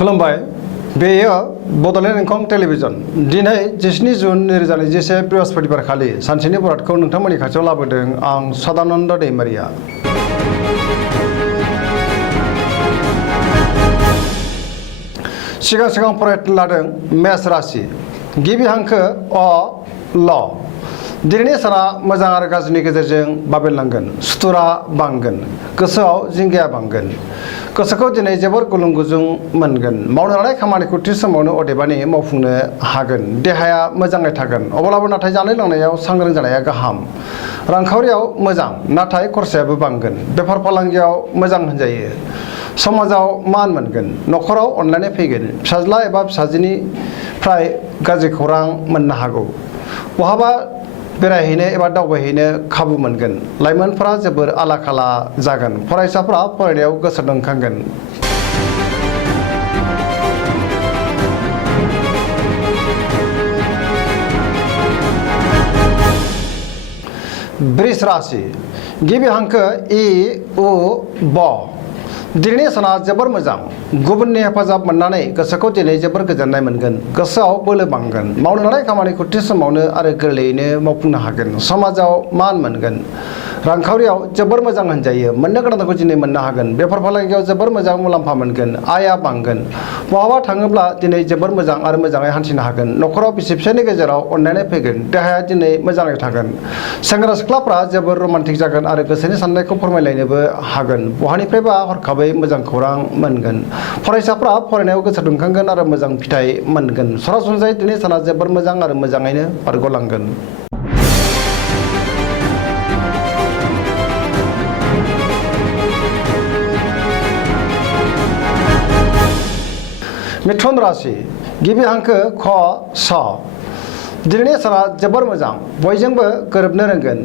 खुलुमबाय बेयो बड'लेण्ड इंखं टेलिभिजन दिनै 17 जुन 2021 बृहस्पतिबार खालि सानसेनि बरादखौ नोंथांमोननि खाथियाव लाबोदों आं सदानन्द दैमारिया। सिगां फरायनो लादों मेष राशि गिबि हांखो अ ल दिनैनि साना मोजां आरो गाज्रिनि गेजेरजों बाबेनलांगोन सुथुरा बांगोन गोसोआव जिंगाया बांगोन गोसोखौ दिनै जोबोर गुलुं गुजुं मोनगोन मावनो लानाय खामानिखौ थि समावनो अदेबानि मावफुंनो हागोन देहाया मोजाङै थागोन अब्लाबो नाथाय जानाय लोंनायाव सांग्रां जानाया गाहाम रांखावरियाव मोजां नाथाय खरसायाबो बांगोन बेफार फालांगियाव मोजां होनजायो समाजाव मान मोनगोन न'खराव अनलायनाय फैगोन फिसाज्ला एबा फिसाजोनिफ्राय गाज्रि खौरां मोननो हागौ बहाबा बेरायहैनो एबा दावबायहैनो खाबु मोनगोन लाइमोनफोरा जोबोर आला खाला जागोन फरायसाफोरा फरायनायाव गोसो दुंखांगोन। वृष राशि गिबि हांखो इ उ ब दिनैनि साना जोबोर मोजां गुबुननि हेफाजाब मोननानै गोसोखौ दिनै जोबोर गोजोननाय मोनगोन गोसोआव बोलो बांगोन मावनो लानाय खामानिखौ थि समावनो आरो गोरलैयैनो मावफुंनो हागोन समाजाव मान मोनगोन रांखावरियाव जोबोर मोजां होनजायो मोननो गोनांखौ दिनै मोननो हागोन बेफार फालांगियाव जोबोर मोजां मुलाम्फा मोनगोन आयआ बांगोन बहाबा थाङोब्ला दिनै जोबोर मोजां आरो मोजाङै हान्थिनो हागोन न'खराव बिसि फिसायनि गेजेराव अनलायनाय फैगोन देहाया दिनै मोजाङै थागोन सेंग्रा सिख्लाफ्रा जोबोर रमान्टिक जागोन आरो गोसोनि साननायखौ फोरमायलायनोबो हागोन बहानिफ्रायबा हरखाबै मोजां खौरां मोनगोन फरायसाफ्रा फरायनायाव गोसो दुंखांगोन आरो मोजां फिथाइ मोनगोन सरासनस्रायै दिनै साना जोबोर मोजां आरो मोजाङैनो बारग'लांगोन। मिथुन राशि गिबि हांखो ख स दिनैनि साना जोबोर मोजां बयजोंबो गोरोबनो रोंगोन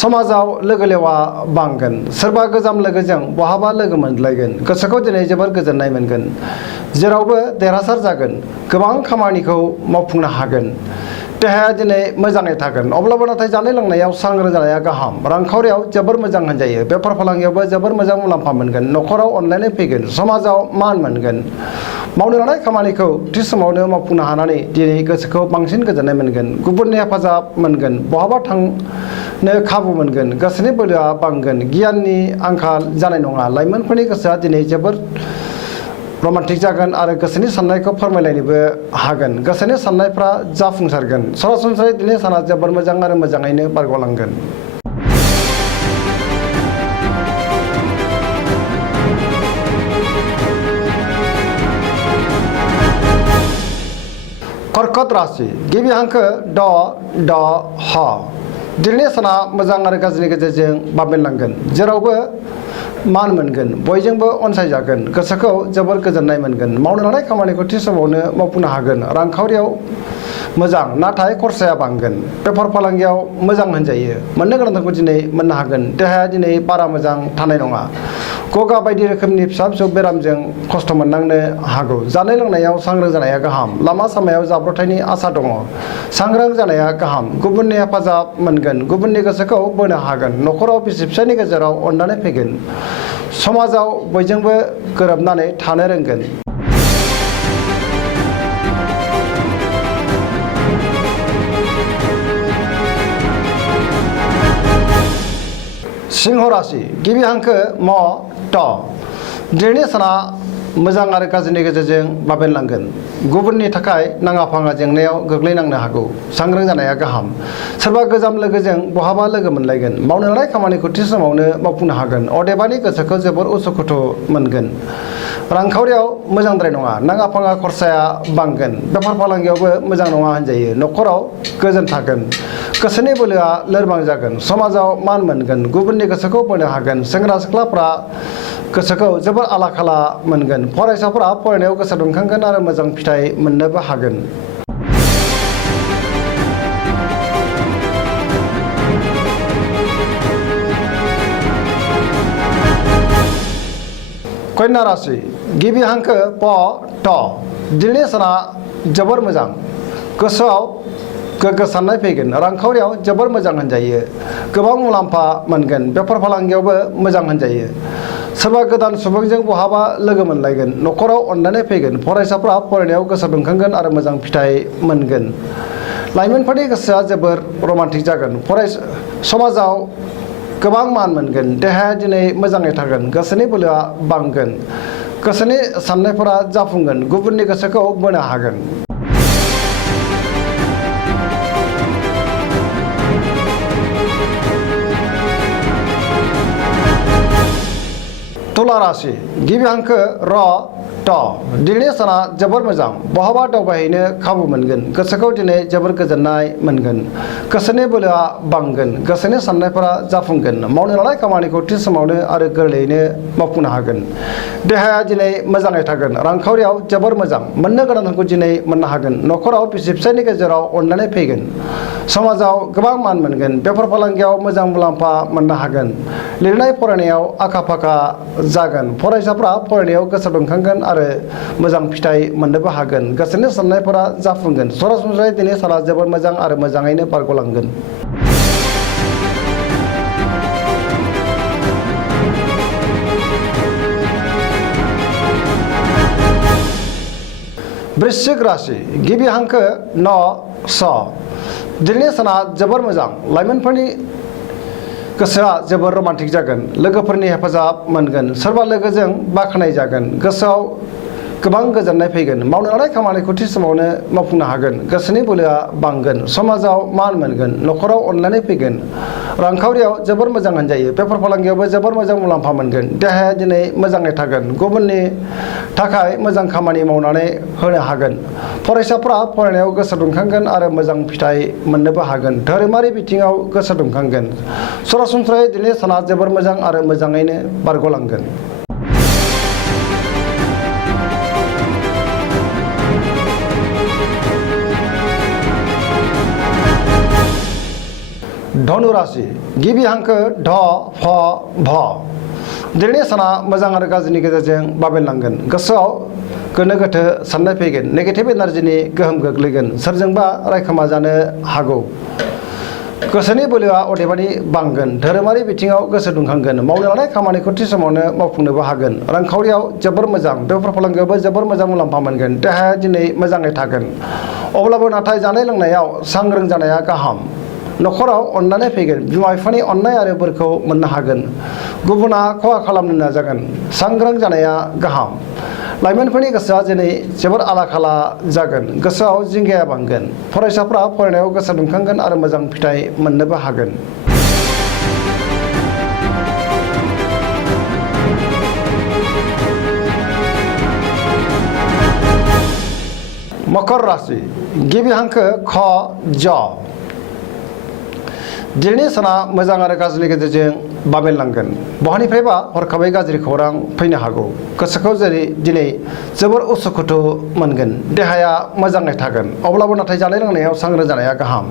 समाजाव लोगो लेवा बांगोन सोरबा गोजाम लोगोजों बहाबा लोगो मोनलायगोन गोसोखौ दिनै जोबोर गोजोननाय मोनगोन जेरावबो देरहासार जागोन गोबां खामानिखौ मावफुंनो हागोन देहाया दिनै मोजाङै थागोन अब्लाबो नाथाय जानाय लोंनायाव सांग्रां जानाया गाहाम रांखावरियाव जोबोर मोजां होनजायो बेफार फालांगियावबो जोबोर मोजां मुलाम्फा मोनगोन न'खराव अनलायनाय फैगोन समाजाव मान मोनगोन मावनो लानाय खामानिखौ थि समावनो मावफुंनो हानानै दिनै गोसोखौ बांसिन गोजोननाय मोनगोन गुबुननि हेफाजाब मोनगोन बहाबा थांनो खाबु मोनगोन गोसोनि बोलोआ बांगोन गियाननि आंखाल जानाय नङा लाइमोनफोरनि गोसोआ दिनै जोबोर रमान्टिक जागोन आरो गोसोनि साननायखौ फोरमायलायनोबो हागोन गोसोनि साननायफ्रा जाफुंसारगोन सरासनस्रायै दिनै साना जोबोर मोजां आरो मोजाङैनो बारग'लांगोन। कर्कट राशि गिबि हांखो ड ड ह दिनैनि साना मोजां आरो गाज्रिनि गेजेरजों बाबेनलांगोन जेरावबो मान मोनगोन बयजोंबो अनसायजागोन गोसोखौ जोबोर गोजोननाय मोनगोन मावनो लानाय खामानिखौ थि समावनो मावफुंनो हागोन रांखावरियाव मोजां नाथाय खरसाया बांगोन बेफार फालांगियाव मोजां होनजायो मोननो गोनांखौ दिनै मोननो हागोन देहाया दिनै बारा मोजां थानाय नङा गगा बायदि रोखोमनि फिसा फिसौ बेरामजों खस्थ' मोननांनो हागौ जानाय लोंनायाव सांग्रां जानाया गाहाम लामा सामायाव जाब्रबथायनि आसा दङ सांग्रां जानाया गाहाम गुबुननि हेफाजाब मोनगोन गुबुननि गोसोखौ बोनो हागोन न'खराव बिसि फिसायनि गेजेराव अननानै फैगोन समाजाव बयजोंबो गोरोबनानै थानो रोंगोन। सिंह राशि गिबि हांखो म ट दिनैनि साना मोजां आरो गाज्रिनि गेजेरजों बाबेनलांगोन गुबुननि थाखाय नाङा फाङा जेंनायाव गोग्लैनांनो हागौ सांग्रां जानाया गाहाम सोरबा गोजाम लोगोजों बहाबा लोगो मोनलायगोन मावनो लानाय खामानिखौ थि समावनो मावफुंनो हागोन अदेबानि गोसोखौ जोबोर उसुखुथु मोनगोन रांखावरियाव मोजांद्राय नङा नाङा फाङा खरसाया बांगोन बेफार फालांगियावबो मोजां नङा होनजायो न'खराव गोजोन थागोन गोसोनि बोलोआ लोरबां जागोन समाजाव मान मोनगोन गुबुननि गोसोखौ बोनो हागोन सेंग्रा सिख्लाफ्रा गोसोखौ जोबोर आला खाला मोनगोन फरायसाफोरा फरायनायाव गोसो दुंखांगोन आरो मोजां फिथाइ मोननोबो हागोन। कन्या राशि गिबि हांखो प ट दिनैनि साना जोबोर मोजां गोसोआव गोग्गो साननाय फैगोन रांखावरियाव जोबोर मोजां होनजायो गोबां मुलाम्फा मोनगोन बेफार फालांगियावबो मोजां होनजायो सोरबा गोदान सुबुंजों बहाबा लोगो मोनलायगोन न'खराव अननानै फैगोन फरायसाफ्रा फरायनायाव गोसो दुंखांगोन आरो मोजां फिथाइ मोनगोन लाइमोनफोरनि गोसोआ जोबोर रमान्टिक जागोन समाजाव गोबां मान मोनगोन देहाया दिनै मोजाङै थागोन गोसोनि बोलोआ बांगोन गोसोनि साननायफोरा जाफुंगोन गुबुननि गोसोखौ बोनो हागोन तुला राशि गिबि हांखो र ट दिनैनि साना जोबोर मोजां बहाबा दावबायहैनो खाबु मोनगोन गोसोखौ दिनै जोबोर गोजोननाय मोनगोन गोसोनि बोलोआ बांगोन गोसोनि साननायफोरा जाफुंगोन मावनो लानाय खामानिखौ थि समावनो आरो गोरलैयैनो मावफुंनो हागोन देहाया दिनै मोजाङै थागोन रांखावरियाव जोबोर मोजां मोननो गोनांखौ दिनै मोननो हागोन न'खराव बिसि फिसायनि गेजेराव अननानै फैगोन समाजाव गोबां मान मोनगोन बेफार फालांगियाव मोजां मुलाम्फा मोननो हागोन लिरनाय फरायनायाव आखा फाखा जागोन फरायसाफ्रा फरायनायाव गोसो दुंखांगोन आरो मोजां फिथाइ मोननोबो हागोन गोसोनि साननायफोरा जाफुंगोन सरासनस्रायै दिनै साना जोबोर मोजां आरो मोजाङैनो बारग'लांगोन वृश्चिक राशि गिबि हांखो न स दिनैनि साना जोबोर मोजां लाइमोनफोरनि गोसोआ जोबोर रमान्टिक जागोन लोगोफोरनि हेफाजाब मोनगोन सोरबा लोगोजों बाख्नाय जागोन गोसोआव गोबां गोजोननाय फैगोन मावनो लानाय खामानिखौ थि समावनो मावफुंनो हागोन गोसोनि बोलोआ बांगोन समाजाव मान मोनगोन न'खराव अननानै फैगोन रांखावरियाव जोबोर मोजां होनजायो बेफार फालांगियावबो जोबोर मोजां मुलाम्फा मोनगोन देहाया दिनै मोजाङै थागोन गुबुननि थाखाय मोजां खामानि मावनानै होनो हागोन फरायसाफ्रा फरायनायाव गोसो दुंखांगोन आरो मोजां फिथाइ मोननोबो हागोन धोरोमारि बिथिङाव गोसो दुंखांगोन सरासनस्रायै दिनै साना जोबोर मोजां आरो मोजाङैनो बारग'लांगोन धनु राशि गिबि हांखो ढ फ भ दिनैनि साना मोजां आरो गाज्रिनि गेजेरजों बाबेनलांगोन गोसोआव गोनो गोथो साननाय फैगोन नेगेटिभ एनार्जिनि गोहोम गोग्लैगोन सोरजोंबा रायखोमा जानो हागौ गोसोनि बोलोआ अदेबानि बांगोन धोरोमारि बिथिङाव गोसो दुंखांगोन मावनो लानाय खामानिखौ थि समावनो मावफुंनोबो हागोन रांखावरियाव जोबोर मोजां बेफार फालांगियावबो जोबोर मोजां मुलाम्फा मोनगोन देहाया दिनै मोजाङै थागोन अब्लाबो नाथाय जानाय लोंनायाव सांग्रां जानाया गाहाम न'खराव अननानै फैगोन बिमा बिफानि अननाय आरो बोरखौ मोननो हागोन गुबुना खहा खालामनो नाजागोन सांग्रां जानाया गाहाम लाइमोनफोरनि गोसोआ दिनै जोबोर आला खाला जागोन गोसोआव जिंगाया बांगोन फरायसाफ्रा फरायनायाव गोसो दुंखांगोन आरो मोजां फिथाइ मोननोबो हागोन मकर राशि गिबि हांखो ख ज दिनैनि साना मोजां आरो गाज्रिनि गेजेरजों बाबेनलांगोन बहानिफ्रायबा हरखाबै गाज्रि खौरां फैनो हागौ गोसोखौ दिनै जोबोर उसुखुथु मोनगोन देहाया मोजाङै थागोन अब्लाबो नाथाय जानाय लोंनायाव सांग्रां जानाया गाहाम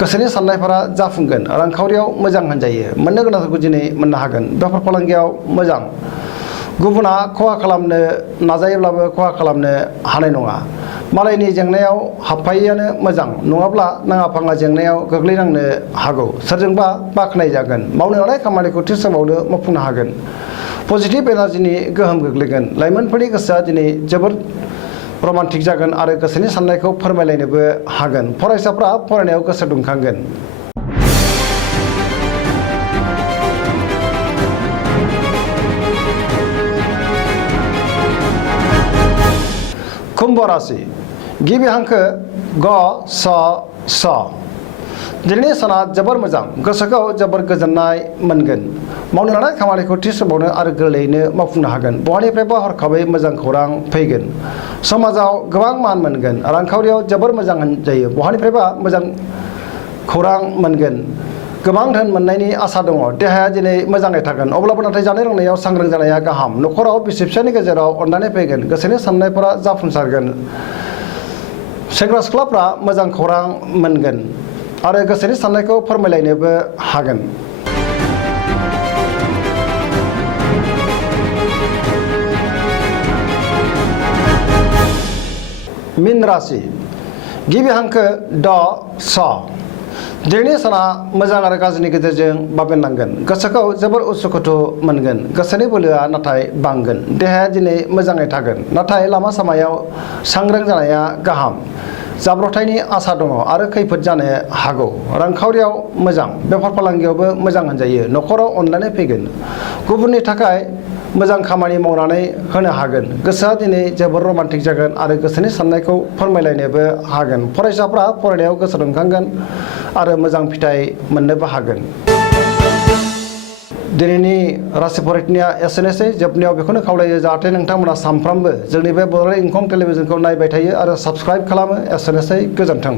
गोसोनि साननायफोरा जाफुंगोन रांखावरियाव मोजां होनजायो मोननो गोनांखौ दिनै मोननो हागोन बेफार फालांगियाव मोजां गुबुना खहा खालामनो नाजायोब्लाबो खहा खालामनो हानाय नङा मालायनि जेंनायाव हाबफायैयानो मोजां नङाब्ला नाङा फाङा जेंनायाव गोग्लैनांनो हागौ सोरजोंबा बाख्नाय जागोन मावनो लानाय खामानिखौ थि समावनो मावफुंनो हागोन पजिटिभ एनार्जिनि गोहोम गोग्लैगोन लाइमोनफोरनि गोसोआ दिनै जोबोर रमान्टिक जागोन आरो गोसोनि साननायखौ फोरमायलायनोबो हागोन फरायसाफ्रा फरायनायाव गोसो दुंखांगोन कुंभ राशि गिबि हांखो ग स स दिनैनि साना जोबोर मोजां गोसोखौ जोबोर गोजोननाय मोनगोन मावनो लानाय खामानिखौ थि समावनो आरो गोरलैयैनो मावफुंनो हागोन बहानिफ्रायबा हरखाबै मोजां खौरां फैगोन समाजाव गोबां मान मोनगोन रांखावरियाव जोबोर मोजां होनजायो बहानिफ्रायबा मोजां खौरां मोनगोन गोबां धोन मोननायनि आसा दङ देहाया दिनै मोजाङै थागोन अब्लाबो नाथाय जानाय लोंनायाव सांग्रां जानाया गाहाम न'खराव बिसि फिसायनि गेजेराव अननानै फैगोन गोसोनि साननायफोरा जाफुंसारगोन सेंग्रा सिख्लाफ्रा मोजां खौरां मोनगोन आरो गोसोनि साननायखौ फोरमायलायनोबो हागोन मीन राशि गिबि हांखो ड स दिनैनि साना मोजां आरो गाज्रिनि गेजेरजों बाबेनलांगोन। गोसोखौ जोबोर उसुखुथु मोनगोन। गोसोनि बोलोआ नाथाय बांगोन। देहाया दिनै मोजाङै थागोन, नाथाय लामा सामायाव सांग्रां जानाया गाहाम। जाब्रबथायनि आसा दङ आरो खैफोद जानो हागौ। रांखावरियाव मोजां, बेफार फालांगियावबो मोजां होनजायो। न'खराव अनलायनाय फैगोन। गुबुननि थाखाय मोजां खामानि मावनानै होनो हागोन। गोसोआ दिनै जोबोर रमान्टिक जागोन आरो गोसोनि साननायखौ फोरमायलायनोबो हागोन। फरायसाफ्रा फरायनायाव गोसो दुंखांगोन आरो मोजां फिथाइ मोननोबो हागोन। दिनैनि राशि फरिथिनाया एसेनोसै। जोबनायाव बेखौनो खावलायो जाहाथे नोंथांमोना सानफ्रामबो जोंनि बे बड'लेण्ड इंखं टेलिभिजनखौ नायबाय थायो आरो साबस्क्राइब खालामो। एसेनोसै, गोजोन्थों।